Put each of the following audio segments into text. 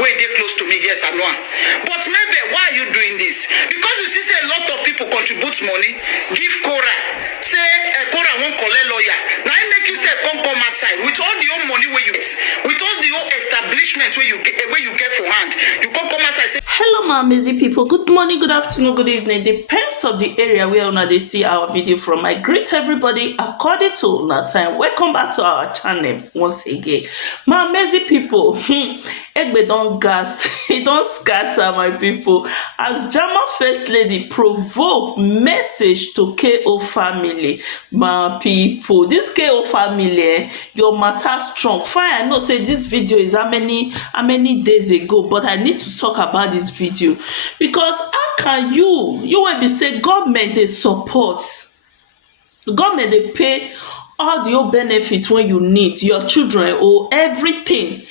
Wait, they close to me, yes, I know. But maybe why are you doing this? Because you see, say a lot of people contribute money, give Cora, say Cora won't collect lawyer. Now I make you say come outside with all the old money where you get, with all the old establishment where you get for hand. You come outside say, hello my amazing people, good morning, good afternoon, good evening, depends on the area where una dey see our video from. I greet everybody according to una time. Welcome back to our channel once again, my amazing people. Egbe don gas, e don scatter my people as German first lady provoke message to KO family. My people, this KO family, your matter strong. Fine, I know say this video is how many days ago, but I need to talk about this video because how can you will be say government dey support, government dey pay all the old benefits when you need your children or everything.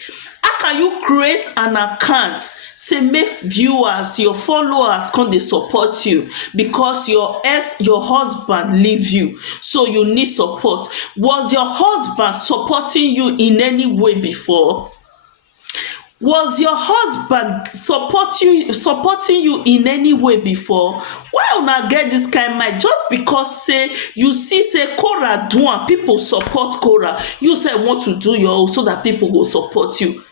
How can you create an account say make viewers, your followers come dey support you because your husband leave you, so you need support? Was your husband supporting you in any way before? Was your husband supporting you in any way before? Why una get this kind mind just because say you see say Cora do am, people support Cora, you say want to do your own so that people go support you?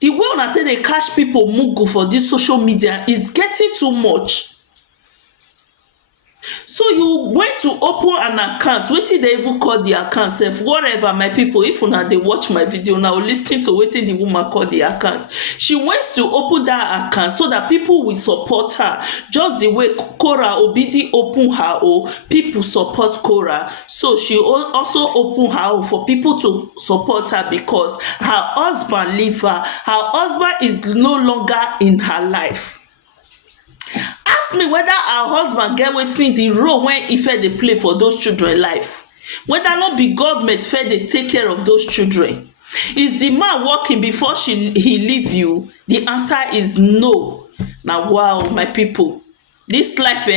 The way una take dey catch people mugu for this social media is getting too much. So you went to open an account. Wetin dey even call the account sef? Whatever, my people, if una dey watch my video now, listen to wetin the woman call the account. She went to open that account so that people will support her, just the way Cora Obidi open her own, people support Cora. So she also open her own for people to support her because her husband leave her. Her husband is no longer in her life. Ask me whether her husband get wetin the role when Ife dey play for those children life, whether not be government fair dey take care of those children. Is the man working before he leave you? The answer is no. Now wow, my people, this life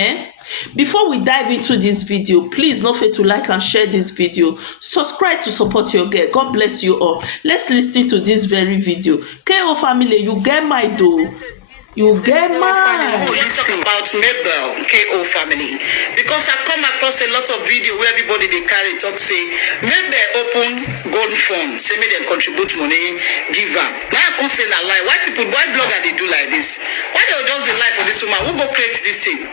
before we dive into this video, please no forget to like and share this video, subscribe to support your girl. God bless you all. Let's listen to this very video. KO family, you get my door. You get mine. Who is talking about Mabel KO family? Because I come across a lot of video where everybody they carry talk say Mabel open gold fund, say make them contribute money, give them. Now I can't say na lie. Why blogger they do like this? Why they just the lie for this woman? Who go create this thing?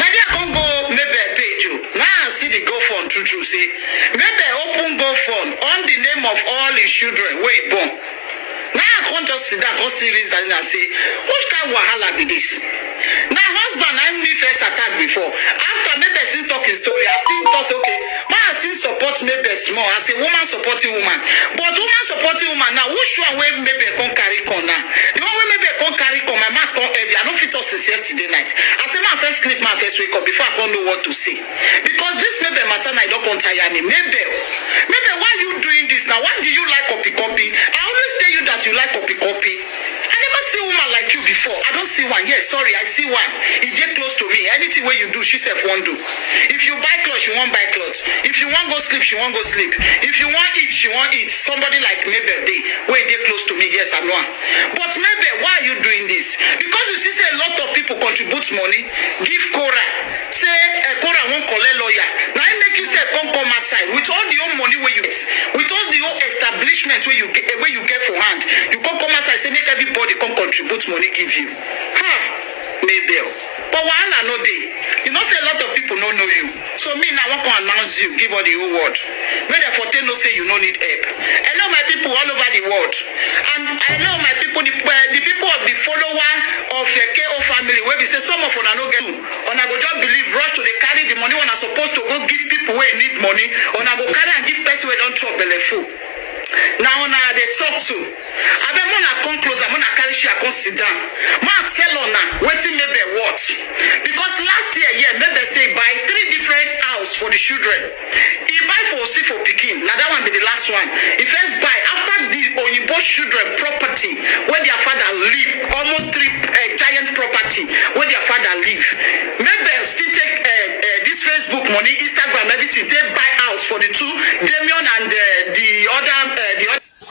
Now they can't go Mabel page you. Now I see the go fund true say Mabel open go fund on the name of all his children where he born. Now I can't just sit down, still reason and say, which kind of wahala be this? Now husband I me first attack before. After maybe still talking story, I still thought okay, man I still support maybe small. I say woman supporting woman. But woman supporting woman now, which one way maybe can't carry con now? The one way maybe can't carry con, my mouth can't heavy. I don't fit us since yesterday night. I say my first sleep, my first wake up before I can't know what to say. Because this maybe matter I don't want to tire me. Maybe why you doing this now? Why do you like copy? I always tell you that you like copy. I never see woman like you before. I don't see one. Yes, sorry, I see one. It get close to me. Anything where you do, she self won't do. If you buy clothes, she won't buy clothes. If you want go sleep, she won't go sleep. If you want eat, she won't eat. Somebody like Mabel dey where they close to me, yes, I know. But Mabel, why are you doing this? Because you see say a lot of people contribute money, give Cora. Say Cora won't collect lawyer. Now I make you say come outside with all the old money where you get, with all the old establishment where you get for hand. You come outside, say make everybody come contribute money give you. Mabel. But wahala no dey. You know say a lot of people don't know you. So me now I want to announce you, give all the whole world. Make them for they know say you no need help. Hello my people all over the world. And hello my people, the people of the follower of the KO family, where we say some of una no get, una go just believe rush to they carry the money when are supposed to go give people where need money, una go carry and give person where don't chop belle full. Now they talk to. I bet when I come close, I'm gonna carry she I come sit down. Man tell on her waiting maybe watch. Because last year, maybe say buy 3 different house for the children. He buy for see for Pekin. Now that one be the last one. He first buy after the Oyinbo children property where their father live, almost 3 giant property where their father live. Maybe still take this Facebook money, Instagram, everything. They buy house for the 2, Damien and the other.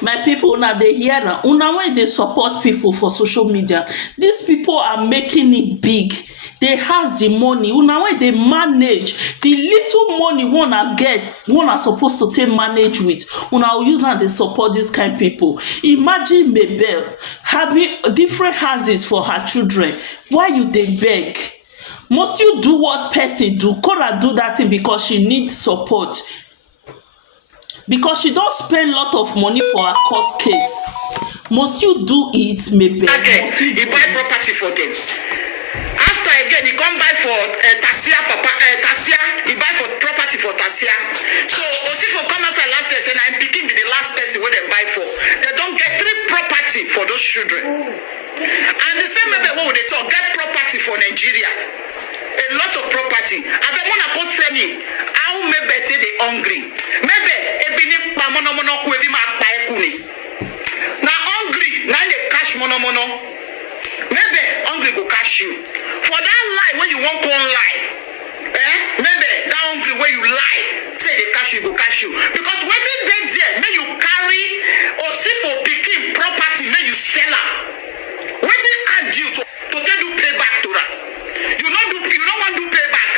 My people, una dey hear am, una wey dey support people for social media, these people are making it big. They has the money, una wey dey manage the little money una get, una suppose to take manage with, una go use am dey support dis kind people. Imagine Mabel having different houses for her children. Why you dey beg? Must you do what person do? Cora do that thing because she needs support, because she don spend lot of money for her court case. Must you do it, Mabel? Again, he buy property for them. After again, he come buy for Tasia Papa. Tasia, he buy for property for Tasia. So Osifo come outside last year saying, "I'm picking be the last person where they buy for." They don't get 3 property for those children. And the same Mabel, what would they talk? Get property for Nigeria. A lot of property. I bet one I could tell me how Mabel say they hungry. Maybe ebini pa mono ku ebi ma pa ekuni. Na hungry, na they cash mono. Maybe hungry go cash you. For that lie when you won't come lie. Maybe that hungry where you lie. Say they cash you, go cash you. Because waiting they there, may you carry or see for picking property, may you sell her. Waiting add you to do payback to her. You don't want to do payback.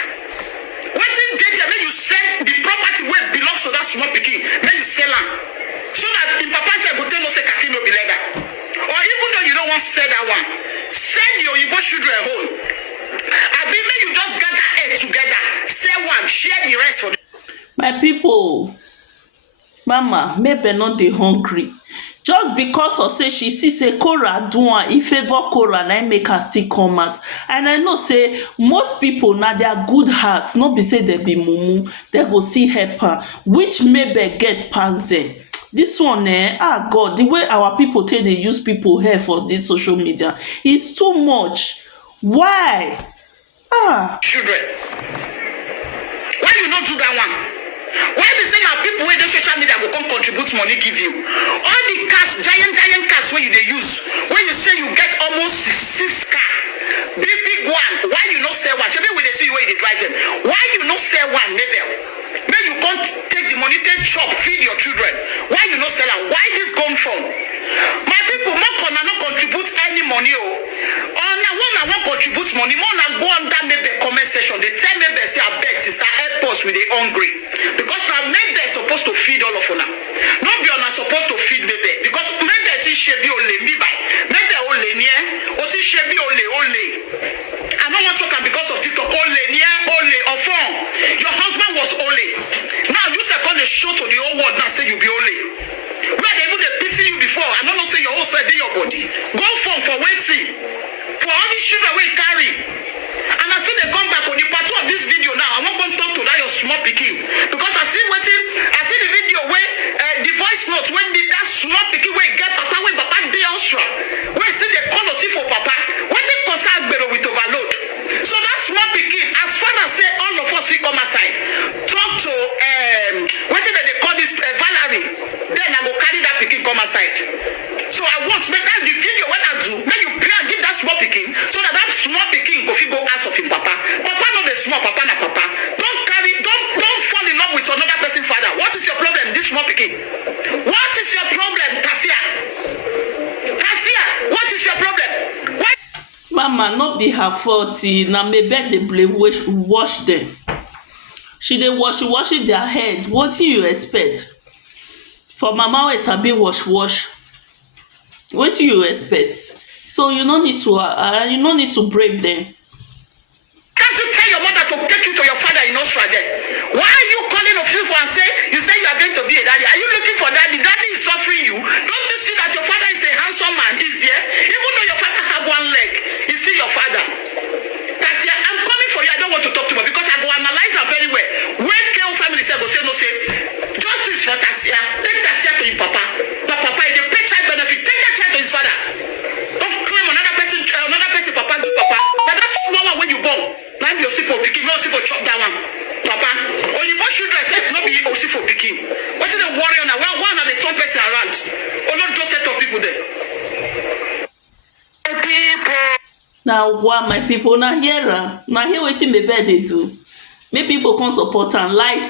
Waiting they there, may you sell the property where it belongs to that small picking, may you sell her. So that in Papa said, go tell no say kaki no be leather. Or even though you don't want to sell that one, send your Igbo children home. I mean, may you just gather head together, sell one, share the rest for them. My people, Mama, Mabel not dey hungry. Just because of say she see say Cora do am, e favour Cora, na im make her still come out. And I know say most people na their good heart, no be say dem be mumu, dem go still help her, which Mabel get pass dem. This one God, the way our people take dey use people hair for this social media is too much. Why? Children, why you not do that one? Why be say now people wey dey social media go come contribute money give you? All the cars, giant cars wey you dey use, when you say you get almost 6 car, big one, why you not sell one? Maybe we dey see you where you dey drive them. Why you not sell one, Mabel? Maybe you can't take the money, take chop, feed your children. Why you not sell them? Why this come from? My people, more can not contribute any money. Now one I won't contribute money. More now go on that maybe comment section. They tell me they say I beg sister help us with the hungry. Because now maybe supposed to feed all of them. Not be on supposed to feed maybe. Because maybe it should be only me by. Maybe only near. Or it should be only. I don't want to talk because of TikTok only near only or phone. Your husband was only. Now you say on the show to the whole world now say you be only. Where they even they pity you before. I don't know say your whole side in your body. Go phone for waiting. For all these children we carry. And I see they come back on the part 2 of this video now. I won't go talk to that your small picking. Because I see the video where the voice note when that small picking where get Papa when Papa dey Austria. Where see they call us see for Papa. What it concern better with overload. So that small picking, as far as say all of us we come aside, talk to what is that they call this Valerie. Then I go carry that picking come aside. So I want to make that the video when I do, make you pray and give that small picking so that small picking go fit go ask of him Papa. Papa not the small, Papa na Papa. Don't fall in love with another person's father. What is your problem, this small picking? What is your problem, Tasia? Tasia, what is your problem? Why? Mama, not be her fault. Na Mabel dey blame wash them. She dey washing their head. What do you expect? For Mama wey sabi wash. What do you expect? So you no need to break them. Can't you tell your mother to take you to your father in Austria there? Why are you calling of you and say you are going to be a daddy? Are you looking for daddy? Daddy is suffering you. Don't you see that your father is a handsome man? Is there? Even though your father have one leg, he's still your father. Tasia, I'm coming for you. I don't want to talk to her because I go analyze her very well. When KO family say go say no say justice for Tasia. Take Tasia to your papa. But papa, if they pay child benefit, take that child to his father. Don't claim another person papa do papa. But that small one when you born, now be Osifo pikin, no Osifo chop that one. Papa, only one children say not be Osifo pikin. What is the warrior now? One of the top person around. Or not just set of people there. People. Now what my people now hear wetin Mabel dey do. Make people come support am like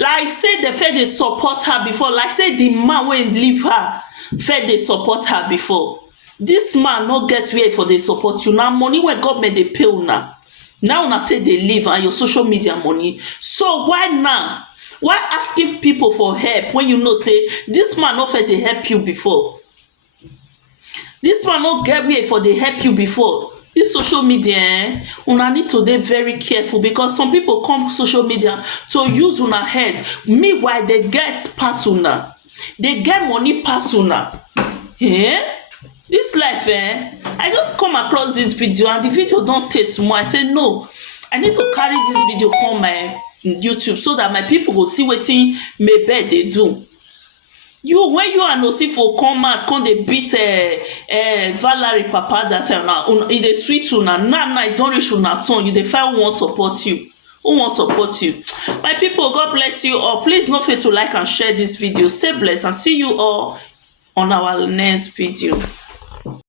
like say the fair dey support her before, like say the man wey leave her fair dey support her before. This man no get where for dey support you. Na money wey government dey pay una, now una take dey live and your social media money. So why now? Why asking people for help when you know say this man no fit dey help you before? This man no get where for dey help you before. This social media, una need to dey very careful, because some people come social media to use una head. Meanwhile, they get pass una, they get money pass una. This life, I just come across this video and the video don tey small. I say no, I need to carry this video come my YouTube so that my people go see wetin Mabel dey do. You, when you and Osifo come out come dey beat Valerie papa that time, now e dey sweet una. Now e don reach una turn, you dey find who wan support you. Who wan support you? My people, God bless you all. Please no fail to like and share this video. Stay blessed and see you all on our next video.